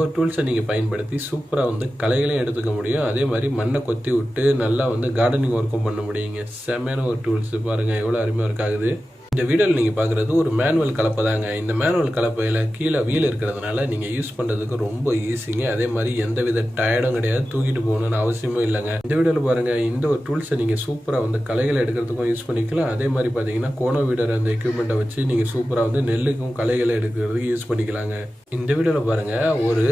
ஒரு டூல்ஸை நீங்கள் பயன்படுத்தி சூப்பராக வந்து களைகளையும் எடுத்துக்க முடியும். அதே மாதிரி மண்ணை கொத்தி விட்டு நல்லா வந்து கார்டனிங் ஒர்க்கும் பண்ண முடியுங்க. செம்மையான ஒரு டூல்ஸு பாருங்கள் எவ்வளோ அருமையாக ஒர்க் ஆகுது. இந்த வீடியோவில் நீங்கள் பார்க்குறது ஒரு மேனுவல் கலப்பை தாங்க. இந்த மேனுவல் கலப்பையில் கீழே வீல் இருக்கிறதுனால நீங்கள் யூஸ் பண்ணுறதுக்கு ரொம்ப ஈஸிங்க அதே மாதிரி எந்த வித டயர்டும் கிடையாது. தூக்கிட்டு போகணும்னு அவசியமும் இல்லைங்க. இந்த வீடியோவில் பாருங்கள் இந்த ஒரு டூல்ஸை நீங்கள் சூப்பராக வந்து களைகளை எடுக்கிறதுக்கும் யூஸ் பண்ணிக்கலாம். அதே மாதிரி பார்த்தீங்கன்னா கோணோ வீடர் அந்த எக்யூப்மெண்ட்டை வச்சு நீங்கள் சூப்பராக வந்து நெல்லுக்கும் களைகளை எடுக்கிறதுக்கு யூஸ் பண்ணிக்கலாங்க. இந்த வீடியோவில் பாருங்கள் ஒரு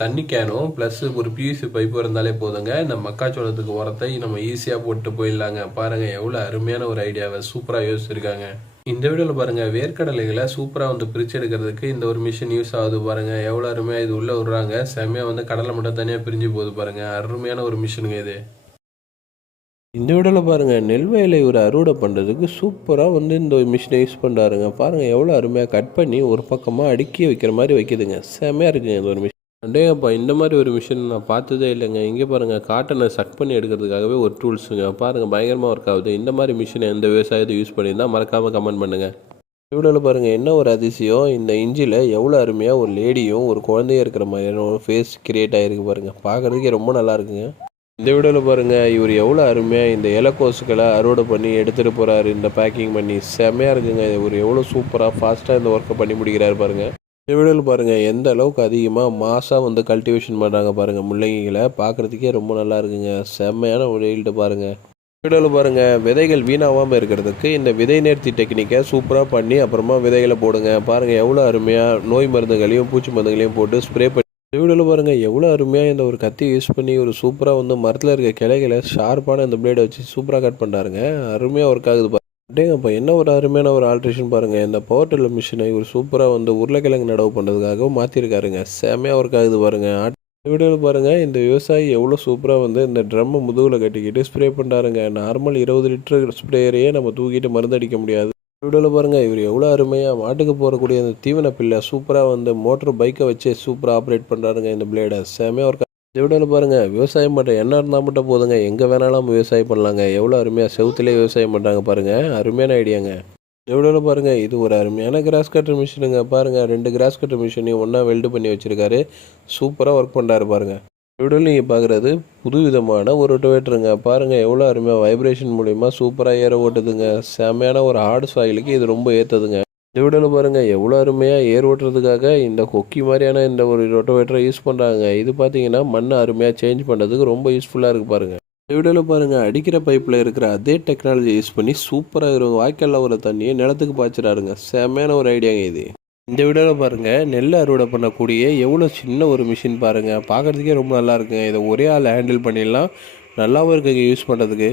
தண்ணி கேனும். ப்ளஸ் ஒரு பியூசி பைப்பு இருந்தாலே போதுங்க. இந்த மக்காச்சோளத்துக்கு உரத்தை நம்ம ஈஸியாக போட்டு போயிடலாங்க. பாருங்கள் எவ்வளோ அருமையான ஒரு ஐடியாவை சூப்பராக யோசிச்சிருக்காங்க. இந்த வீடியோவில் பாருங்கள் வேர்க்கடலைகளை சூப்பராக வந்து பிரித்து எடுக்கிறதுக்கு இந்த ஒரு மிஷின் யூஸ் ஆகுது பாருங்கள் எவ்வளோ அருமையாக இது உள்ளே விடுறாங்க. செம்மையாக வந்து கடலை மட்டும் தனியாக பிரிஞ்சு போகுது பாருங்கள் அருமையான ஒரு மிஷினுங்க இது. இந்த வீடியோவில் பாருங்கள் நெல் வயலை ஒரு அறுவடை பண்ணுறதுக்கு சூப்பராக வந்து இந்த மிஷினை யூஸ் பண்ணுறாருங்க பாருங்கள் எவ்வளோ அருமையாக கட் பண்ணி ஒரு பக்கமாக அடுக்கி வைக்கிற மாதிரி வைக்குதுங்க. செம்மையாக இருக்குங்க இந்த ஒரு மிஷின் அடேப்பா இந்த மாதிரி ஒரு மிஷின் நான் பார்த்ததே இல்லைங்க. இங்கே பாருங்கள் காட்டனை சக் பண்ணி எடுக்கிறதுக்காகவே ஒரு டூல்ஸுங்க பாருங்கள் பயங்கரமாக ஒர்க் ஆகுது. இந்த மாதிரி மிஷினை எந்த விவசாயத்தை யூஸ் பண்ணியிருந்தால் மறக்காமல் கமெண்ட் பண்ணுங்கள் வீடியோவில் பாருங்கள் என்ன ஒரு அதிசயம்? இந்த இஞ்சியில் எவ்வளோ அருமையாக ஒரு லேடியும் ஒரு குழந்தையும் இருக்கிற மாதிரியான ஒரு ஃபேஸ் கிரியேட் ஆகிருக்கு பாருங்கள் பார்க்குறதுக்கே ரொம்ப நல்லா இருக்குங்க. இந்த வீடியோவில் பாருங்கள் இவர் எவ்வளோ அருமையாக இந்த இலக்கோசுக்களை அறுவடை பண்ணி எடுத்துகிட்டு போகிறாரு இந்த பேக்கிங் பண்ணி. செம்மையாக இருக்குங்க. இவர் எவ்வளோ சூப்பராக ஃபாஸ்ட்டாக இந்த ஒர்க்கை பண்ணி முடிக்கிறாரு பாருங்கள் இந்த வீடியோவில் பாருங்கள் எந்த அளவுக்கு அதிகமாக மாசாக வந்து கல்டிவேஷன் பண்ணுறாங்க பாருங்கள் முள்ளங்கிகளை பார்க்குறதுக்கே ரொம்ப நல்லா இருக்குங்க. செம்மையான ஒரு பாருங்கள் வீடியோவில் பாருங்கள் விதைகள் வீணாகாமல் இருக்கிறதுக்கு இந்த விதை நேர்த்தி டெக்னிக்கை சூப்பராக பண்ணி அப்புறமா விதைகளை போடுங்க. பாருங்கள் எவ்வளோ அருமையாக நோய் மருந்துகளையும் பூச்சி மருந்துகளையும் போட்டு ஸ்ப்ரே பண்ணி இந்த வீடியோவில் பாருங்கள் எவ்வளோ அருமையாக இந்த ஒரு கத்தி யூஸ் பண்ணி ஒரு சூப்பராக வந்து மரத்தில் இருக்க கிளைகளை ஷார்ப்பான இந்த பிளேடை வச்சு சூப்பராக கட் பண்ணுறாருங்க அருமையாக ஒர்க் ஆகுது பாருங்க என்ன ஒரு அருமையான ஒரு ஆல்ட்ரேஷன் பாருங்கள் இந்த பவர் டில்லர் மிஷினை ஒரு சூப்பராக வந்து உருளைக்கிழங்கு நடவு பண்ணுறதுக்காகவும் மாற்றிருக்காருங்க செமையாக ஒர்க் ஆகுது பாருங்கள் இந்த வீடியோவில் பாருங்கள் இந்த விவசாயி எவ்வளோ சூப்பராக வந்து இந்த ட்ரம்மை முதுகில் கட்டிக்கிட்டு ஸ்ப்ரே பண்ணுறாருங்க நார்மல் இருபது லிட்டர் ஸ்ப்ரேயரையே நம்ம தூக்கிட்டு மருந்து அடிக்க முடியாது. வீடியோவில் பாருங்கள் இவர் எவ்வளோ அருமையாக மாட்டுக்கு போகக்கூடிய அந்த தீவன பிள்ளை சூப்பராக வந்து மோட்டர் பைக்கை வச்சு சூப்பராக ஆப்ரேட் பண்ணுறாருங்க இந்த பிளேடை செமையாக ஒர்க் இந்த வீடியோவில் பாருங்கள் விவசாயம் பண்ணுற என்ன இருந்தால் மட்டும் போதுங்க. எங்கே வேணாலும் விவசாயம் பண்ணலாங்க. எவ்வளோ அருமையாக செவுத்துலேயே விவசாயம் பண்ணுறாங்க பாருங்கள் அருமையான ஐடியாங்க. இந்த வீடியோவில் பாருங்கள் இது ஒரு அருமையான கிராஸ் கட்டர் மிஷினுங்க பாருங்கள் ரெண்டு கிராஸ் கட்டர் மிஷினையும் ஒன்றா வெல்டு பண்ணி வச்சுருக்காரு. சூப்பராக ஒர்க் பண்ணுறாரு பாருங்கள் வீடியோவில் நீங்கள் பார்க்குறது புது விதமான ஒரு ரொட்டவேட்டருங்க பாருங்கள் எவ்வளோ அருமையாக வைப்ரேஷன் மூலிமா சூப்பராக ஏற ஓட்டுதுங்க. செம்மையான ஒரு ஹார்டு சாயிலுக்கு இது ரொம்ப ஏற்றுதுங்க இந்த வீடியோவில் பாருங்கள் எவ்வளோ அருமையாக ஏர் ஓட்டுறதுக்காக இந்த கொக்கி மாதிரியான இந்த ஒரு ரொட்டோவேட்டரை யூஸ் பண்ணுறாங்க இது பார்த்தீங்கன்னா மண்ணை அருமையாக சேஞ்ச் பண்ணுறதுக்கு ரொம்ப யூஸ்ஃபுல்லாக இருக்குது பாருங்கள் இந்த வீடியோவில் பாருங்கள் அடிக்கிற பைப்பில் இருக்கிற அதே டெக்னாலஜி யூஸ் பண்ணி சூப்பராக இருக்கும் வாய்க்காலில் ஒரு தண்ணியை நிலத்துக்கு பாய்ச்சிடாருங்க. செம்மையான ஒரு ஐடியாங்க இது. இந்த வீடியோவில் பாருங்கள் நெல் அறுவடை பண்ணக்கூடிய எவ்வளோ சின்ன ஒரு மிஷின் பாருங்கள் பார்க்குறதுக்கே ரொம்ப நல்லா இருக்குங்க. இதை ஒரே ஆள் ஹேண்டில் பண்ணிடலாம். நல்லாவும் இருக்குங்க யூஸ் பண்ணுறதுக்கு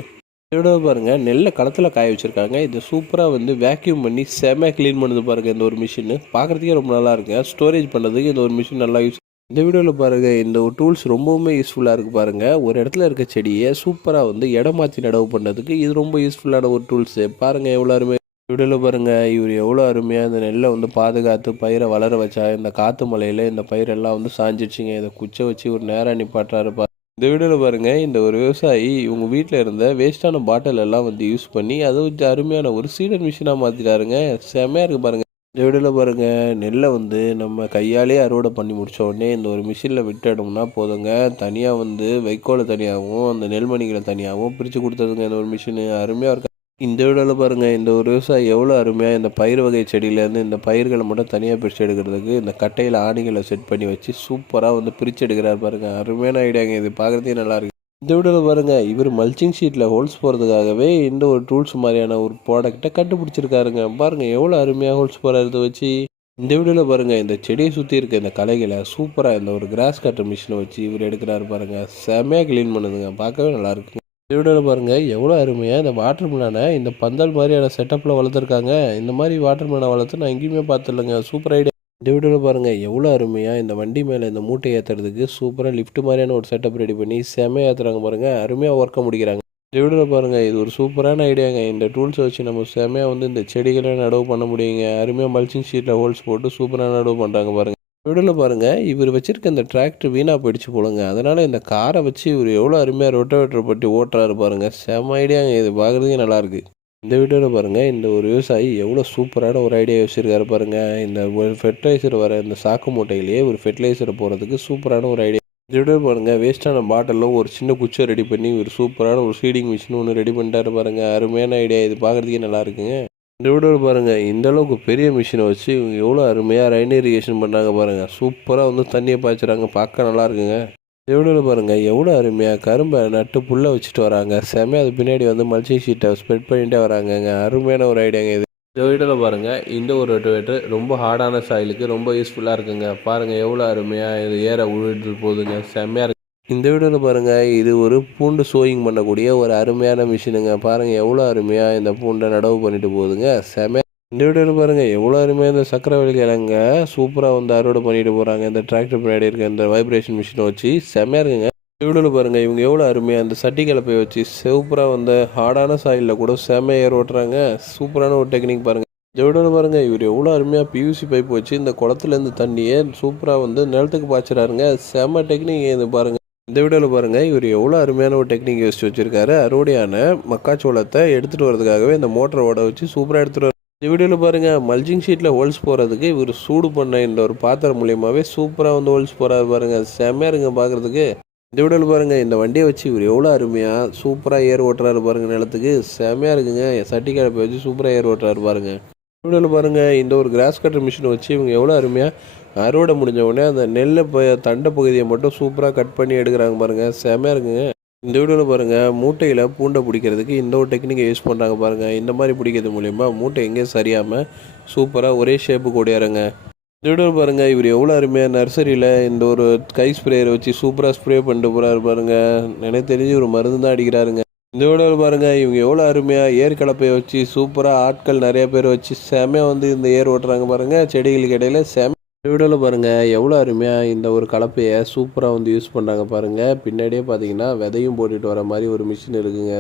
இதோட பாருங்கள் நெல்லை களத்தில் காய வச்சுருக்காங்க. இது சூப்பராக வந்து வேக்யூம் பண்ணி செம்ம க்ளீன் பண்ணுது பாருங்கள் இந்த ஒரு மிஷின் பார்க்குறதுக்கே ரொம்ப நல்லா ஸ்டோரேஜ் பண்ணுறதுக்கு இந்த ஒரு மிஷின் நல்லா யூஸ் இந்த வீடியோவில் பாருங்கள் இந்த ஒரு டூல்ஸ் ரொம்பவுமே யூஸ்ஃபுல்லாக இருக்குது பாருங்கள் ஒரு இடத்துல இருக்க செடியை சூப்பராக வந்து இடம் மாற்றி நடவு பண்ணுறதுக்கு இது ரொம்ப யூஸ்ஃபுல்லான ஒரு டூல்ஸு பாருங்கள் எவ்வளோ அருமை. வீடியோவில் பாருங்கள் இவர் எவ்வளோ அருமையாக இந்த நெல்லை வந்து பாதுகாத்து பயிரை வளர வச்சா இந்த காற்று மலையில் இந்த பயிரெல்லாம் வந்து சாஞ்சிடுச்சிங்க இதை குச்சை வச்சு ஒரு நேரம் நிப்பாட்டுறாரு பா இந்த வீடியோவில் பாருங்கள் இந்த ஒரு விவசாயி இவங்க வீட்டில் இருந்த வேஸ்ட்டான பாட்டில் எல்லாம் வந்து யூஸ் பண்ணி அதை வச்சு அருமையான ஒரு சீடர் மிஷினாக மாற்றிட்டாருங்க செம்மையாக இருக்குது பாருங்கள் இந்த வீடியோவில் பாருங்கள் நெல்லை வந்து நம்ம கையாலே அறுவடை பண்ணி முடித்த உடனே இந்த ஒரு மிஷினில் விட்டுடோம்னா போதுங்க. தனியாக வந்து வைக்கோலை தனியாகவும் அந்த நெல்மணிகளை தனியாகவும் பிரித்து கொடுத்ததுங்க இந்த ஒரு மிஷினு அருமையாக இருக்கு. இந்த வீடியோவில் பாருங்கள் இந்த ஒரு விவசாயி எவ்வளோ அருமையாக இந்த பயிர் வகை செடியிலேருந்து இந்த பயிர்களை மட்டும் தனியாக பிரித்து எடுக்கிறதுக்கு இந்த கட்டையில் ஆணிகளை செட் பண்ணி வச்சு சூப்பராக வந்து பிரித்து எடுக்கிறார் பாருங்கள் அருமையான ஐடியாங்க இது. பார்க்குறதே நல்லாயிருக்கு இந்த வீடியோவில் பாருங்கள் இவர் மல்ச்சிங் ஷீட்டில் ஹோல்ஸ் போகிறதுக்காகவே இந்த ஒரு டூல்ஸ் மாதிரியான ஒரு ப்ராடக்ட்டை கண்டுபிடிச்சிருக்காருங்க. பாருங்கள் எவ்வளோ அருமையாக ஹோல்ஸ் போகிறத வச்சு. இந்த வீடியோவில் பாருங்கள் இந்த செடியை சுற்றி இருக்க இந்த கலைகளை சூப்பராக இந்த ஒரு கிராஸ் கட்டர் மிஷினை வச்சு இவர் எடுக்கிறாரு பாருங்கள் செம்மையாக க்ளீன் பண்ணுதுங்க. பார்க்கவே நல்லாயிருக்கு இருக்கு பாருங்க பாருங்கள் எவ்வளோ அருமையாக இந்த வாட்டர் மிலானை இந்த பந்தல் மாதிரியான செட்டப்பில் வளர்த்துருக்காங்க. இந்த மாதிரி வாட்டர் மிலானை வளர்த்து நான் எங்கேயுமே பார்த்துலங்க சூப்பர் ஐடியா இந்த பாருங்க பாருங்கள் எவ்வளோ அருமையாக இந்த வண்டி மேலே இந்த மூட்டை ஏற்றுறதுக்கு சூப்பராக லிஃப்ட் மாதிரியான ஒரு செட்டப் ரெடி பண்ணி செமையாக ஏற்றுறாங்க பாருங்கள் அருமையாக ஒர்க்கை முடிக்கிறாங்க. இந்த பாருங்கள் இது ஒரு சூப்பரான ஐடியாங்க இந்த டூல்ஸை வச்சு நம்ம செமையாக வந்து இந்த செடிகளை நடவு பண்ண முடியுங்க. அருமையாக மல்ச்சிங் ஷீட்டில் ஹோல்ஸ் போட்டு சூப்பராக நடவு பண்ணுறாங்க பாருங்கள் வீடியோவில் பாருங்கள் இவர் வச்சுருக்க இந்த டிராக்டர் வீணாக போயிடுச்சு போலங்க. அதனால் இந்த காரை வச்சு இவர் எவ்வளோ அருமையாக ரொட்டவேட்டர் பட்டி ஓட்டுறாரு பாருங்கள் செம ஐடியாங்க இது. பார்க்குறதுக்கே நல்லாயிருக்கு இந்த வீடியோவில் பாருங்கள் இந்த ஒரு விவசாயி எவ்வளோ சூப்பரான ஒரு ஐடியா வச்சுருக்காரு பாருங்கள் இந்த ஒரு ஃபெர்டிலைசர் வர இந்த சாக்கு மூட்டையிலேயே ஒரு ஃபெர்டிலைசரை போகிறதுக்கு சூப்பரான ஒரு ஐடியா இந்த வீடியோ பாருங்கள் வேஸ்ட்டான பாட்டிலில் ஒரு சின்ன குச்சை ரெடி பண்ணி ஒரு சூப்பரான ஒரு சீடிங் மிஷின் ஒன்று ரெடி பண்ணிட்டாரு பாருங்கள் அருமையான ஐடியா இது பார்க்குறதுக்கே நல்லா இருக்குங்க. இந்த வீடியோவில் பாருங்கள் இந்த அளவுக்கு பெரிய மிஷினை வச்சு இவங்க எவ்வளோ அருமையாக ரெயின் இரிகேஷன் பண்ணுறாங்க பாருங்கள் சூப்பராக வந்து தண்ணியை பாய்ச்சுறாங்க பார்க்க நல்லா இருக்குங்க. இந்த வீடியோவில் பாருங்கள் எவ்வளோ அருமையாக கரும்பை நட்டு புல்லை வச்சுட்டு வராங்க. செம்மையாக அது பின்னாடி வந்து மல்ச்சிங் ஷீட்டை ஸ்ப்ரெட் பண்ணிகிட்டே வராங்கங்க. அருமையான ஒரு ஐடியாங்க இது. இந்த வீடியோவில் பாருங்கள் இந்த ஒரு ரொட்டவேட்டர் ரொம்ப ஹார்டான சாயிலுக்கு ரொம்ப யூஸ்ஃபுல்லாக இருக்குங்க. பாருங்கள் எவ்வளோ அருமையாக இது ஏற உழுட்டு போகுதுங்க. செம்மையாக இருக்குது இந்த வீடியோவில் பாருங்கள் இது ஒரு பூண்டு சோயிங் பண்ணக்கூடிய ஒரு அருமையான மிஷினுங்க பாருங்கள் எவ்வளோ அருமையாக இந்த பூண்டை நடவு பண்ணிட்டு போகுதுங்க. செம இந்த வீடியோவில் பாருங்கள் எவ்வளோ அருமையாக இந்த சக்கரவள்ளி கிழங்க சூப்பராக வந்து அறுவடை பண்ணிட்டு போகிறாங்க இந்த டிராக்டர் பின்னாடி இருக்க இந்த வைப்ரேஷன் மிஷினை வச்சு செம்மையாக இருக்குங்க. இந்த வீடியோவில் பாருங்கள் இவங்க எவ்வளோ அருமையாக அந்த சட்டி கலப்பையை வச்சு சூப்பராக வந்து ஹார்டான சாயிலில் கூட செம்மையாக ஏர் ஓட்டுறாங்க. சூப்பரான ஒரு டெக்னிக் பாருங்கள் இந்த வீடியோவில் பாருங்கள் இவர் எவ்வளோ அருமையாக பியூசி பைப் வச்சு இந்த குளத்துலேருந்து தண்ணியை சூப்பராக வந்து நிலத்துக்கு பாய்ச்சிறாருங்க. செம்ம டெக்னிக் இது பாருங்கள் இந்த வீடியோவில் பாருங்கள் இவர் எவ்வளோ அருமையான ஒரு டெக்னிக் யோசிச்சு வச்சிருக்காரு. அறுவடையான மக்காச்சோளத்தை எடுத்துகிட்டு வரதுக்காகவே இந்த மோட்டரை ஓட வச்சு சூப்பராக எடுத்துகிட்டு வர இந்த வீடியோவில் பாருங்கள் மல்ஜிங் ஷீட்டில் ஹோல்ஸ் போகிறதுக்கு இவர் சூடு பண்ண இந்த ஒரு பாத்திரம் மூலியமாகவே சூப்பராக வந்து ஹோல்ஸ் போகிறாரு பாருங்கள் செம்மையாக இருங்க பார்க்குறதுக்கு இந்த வீடியோவில் பாருங்கள் இந்த வண்டியை வச்சு இவர் எவ்வளோ அருமையாக சூப்பராக ஏர் ஓட்டுறாரு பாருங்கள் நிலத்துக்கு. செம்மையாக இருக்குங்க. சட்டி கிடப்பை வச்சு சூப்பராக ஏர் ஓட்டுறாரு பாருங்கள் வீடியோவில் பாருங்கள் இந்த ஒரு கிராஸ் கட்டர் மிஷினை வச்சு இவங்க எவ்வளோ அருமையாக அறுவடை முடிஞ்ச உடனே அந்த நெல்லை ப தண்டை பகுதியை மட்டும் சூப்பராக கட் பண்ணி எடுக்கிறாங்க பாருங்கள் செமையாக இருக்குங்க. இந்த வீடியோவில் பாருங்கள் மூட்டையில் பூண்டை பிடிக்கிறதுக்கு இந்த ஒரு டெக்னிக்கை யூஸ் பண்ணுறாங்க பாருங்கள் இந்த மாதிரி பிடிக்கிறது மூலிமா மூட்டை எங்கேயும் சரியாமல் சூப்பராக ஒரே ஷேப்பு கூடியாருங்க இந்த வீடியோவில் பாருங்கள் இவர் எவ்வளோ அருமையாக நர்சரியில் இந்த ஒரு கை ஸ்ப்ரேயரை வச்சு சூப்பராக ஸ்ப்ரே பண்ணிட்டு போகிறாரு பாருங்கள் எனக்கு தெரிஞ்சு ஒரு மருந்து தான் அடிக்கிறாருங்க. இந்த வீடியோவில் பாருங்கள் இவங்க எவ்வளோ அருமையாக ஏர் கலப்பையை வச்சு சூப்பராக ஆட்கள் நிறைய பேர் வச்சு செமையாக வந்து இந்த ஏர் ஓட்டுறாங்க பாருங்கள் செடிகளுக்கு இடையில செம இந்த வீடியோவில் பாருங்கள் எவ்வளோ அருமையாக இந்த ஒரு கலப்பையை சூப்பராக வந்து யூஸ் பண்ணுறாங்க பாருங்கள் பின்னாடியே பார்த்தீங்கன்னா விதையும் போட்டுட்டு வர மாதிரி ஒரு மிஷின் இருக்குங்க.